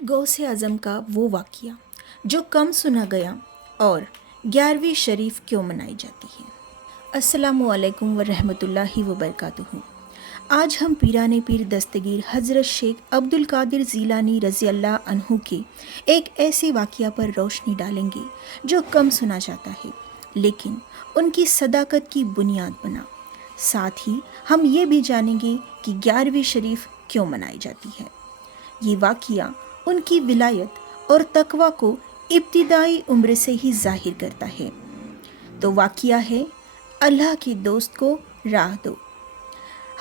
गौसे आज़म का वो वाक़या जो कम सुना गया और 11वीं शरीफ क्यों मनाई जाती है। अस्सलामुअलैकुम वरहमतुल्लाहि वबरकातुहू। आज हम पीराने पीर दस्तगीर हज़रत शेख अब्दुल कादिर ज़ीलानी रज़ी अल्लाह अन्हु के एक ऐसे वाक़या पर रोशनी डालेंगे जो कम सुना जाता है लेकिन उनकी सदाकत की बुनियाद बना। साथ ही हम ये भी जानेंगे कि 11वीं शरीफ क्यों मनाई जाती है। ये वाक़या उनकी विलायत और तकवा को इब्तिदाई उम्र से ही ज़ाहिर करता है। तो वाक़या है अल्लाह के दोस्त को राह दो।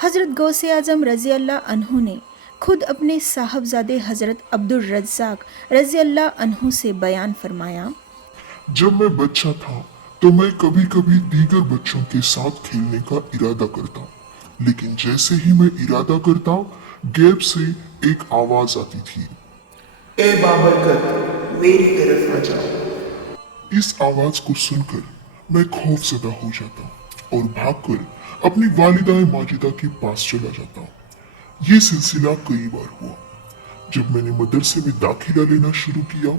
हज़रत गौसे आज़म रज़ी अल्लाह अन्हु ने खुद अपने साहबजादे हज़रत अब्दुल रज़्ज़ाक़ रज़ी अल्लाह अन्हु से बयान फरमाया, जब मैं बच्चा था तो मैं कभी कभी दीगर बच्चों के साथ खेलने का इरादा करता, लेकिन जैसे ही मैं इरादा करता गैब से एक आवाज आती थी, ए बाबरकत, मेरी तरफ आ जाओ। इस आवाज को सुनकर मैं खौफजदा हो जाता और भागकर अपनी वालिदा माजिदा के पास चला जाता। ये सिलसिला कई बार हुआ। जब मैंने मदरसे में दाखिला लेना शुरू किया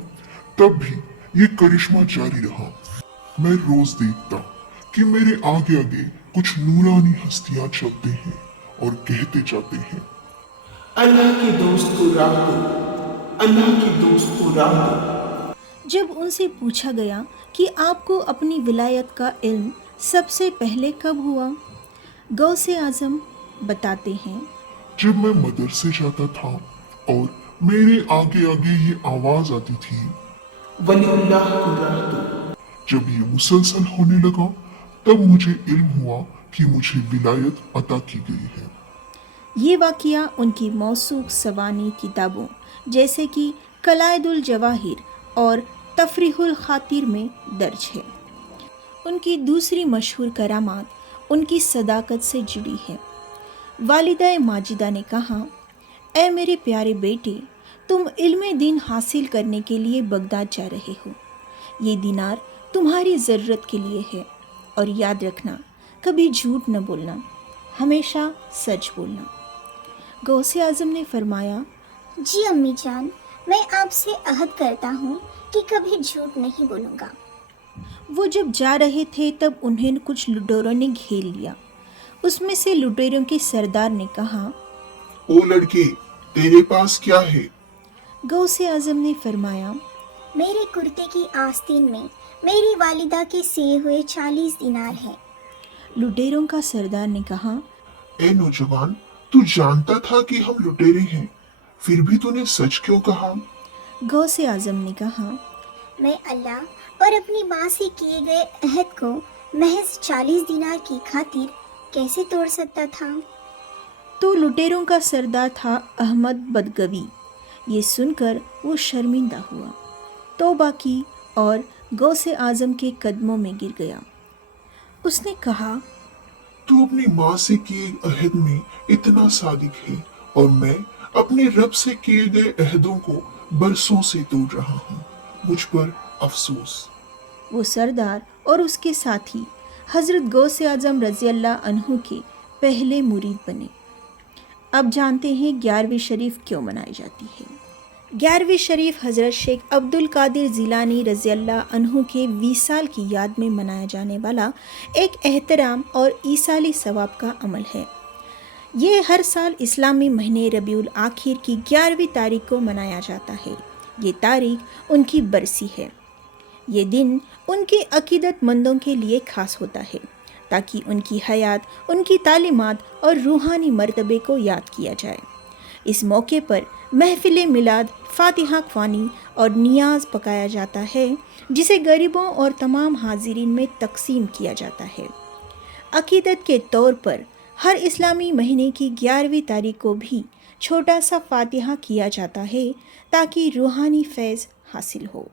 तब भी ये करिश्मा जारी रहा। मैं रोज देखता कि मेरे आगे आगे कुछ नूरानी हस्तियां चलते हैं और कहते जाते हैं, अल्लाह के दोस्त को राह दो, अल्लाह के दोस्त को राह दो। जब उनसे पूछा गया कि आपको अपनी विलायत का इल्म सबसे पहले कब हुआ, गौसे आज़म बताते हैं, जब मैं मदरसे जाता था और मेरे आगे आगे ये आवाज आती थी, वलीउल्लाह को राह दो। जब ये मुसलसल होने लगा तब मुझे इल्म हुआ कि मुझे विलायत अता की गई है। ये वाक़या उनकी मौसूक सवानी किताबों जैसे कि कलायदुल जवाहिर और तफरीहुल खातिर में दर्ज है। उनकी दूसरी मशहूर करामात उनकी सदाकत से जुड़ी है। वालिदा माजिदा ने कहा, ए मेरे प्यारे बेटे, तुम इल्म दीन हासिल करने के लिए बगदाद जा रहे हो। ये दिनार तुम्हारी ज़रूरत के लिए है और याद रखना, कभी झूठ न बोलना, हमेशा सच बोलना। गौसे आज़म ने फरमाया, जी अम्मी जान, मैं आपसे अहद करता हूँ कि कभी झूठ नहीं बोलूँगा। वो जब जा रहे थे तब उन्हें कुछ लुटेरों ने घेर लिया। उसमें से लुटेरों के सरदार ने कहा, ओ लड़के, तेरे पास क्या है? गौसे आज़म ने फरमाया, मेरे कुर्ते की आस्तीन में मेरी वालिदा के सिए हुए 40 दिनार हैं। लुटेरों का सरदार ने कहा, ए नौजवान, तू जानता था कि हम लुटेरे हैं, फिर भी तूने सच क्यों कहा? गौसे आज़म ने कहा, मैं अल्लाह और अपनी माँ से किए गए अहद को महज 40 दिनार की खातिर कैसे तोड़ सकता था। तो लुटेरों का सरदार था अहमद बदगवी। ये सुनकर वो शर्मिंदा हुआ, तौबा की और गौसे आज़म के कदमों में गिर गया। उसने कहा, तू अपनी माँ से किए अहद में इतना सादिक है और मैं अपने रब से किए गए अहदों को बरसों से तोड़ रहा हूँ। मुझ पर अफसोस। वो सरदार और उसके साथी हज़रत गौसे आज़म रज़ी अल्लाह अन्हु के पहले मुरीद बने। अब जानते हैं 11वीं शरीफ क्यों मनाई जाती है। 11वीं शरीफ हज़रत शेख अब्दुल कादिर ज़ीलानी रज़ी अल्लाह अन्हु के विसाल की याद में मनाया जाने वाला एक एहतराम और ईसाली सवाब का अमल है। ये हर साल इस्लामी महीने रबीउल आखिर की 11वीं तारीख को मनाया जाता है। ये तारीख उनकी बरसी है। ये दिन उनके अकीदतमंदों के लिए ख़ास होता है ताकि उनकी हयात, उनकी तालीमात और रूहानी मर्तबे को याद किया जाए। इस मौके पर महफिल मिलाद, फातिहा ख्वानी और नियाज पकाया जाता है जिसे गरीबों और तमाम हाजिरीन में तकसीम किया जाता है। अकीदत के तौर पर हर इस्लामी महीने की 11वीं तारीख को भी छोटा सा फातिहा किया जाता है ताकि रूहानी फैज़ हासिल हो।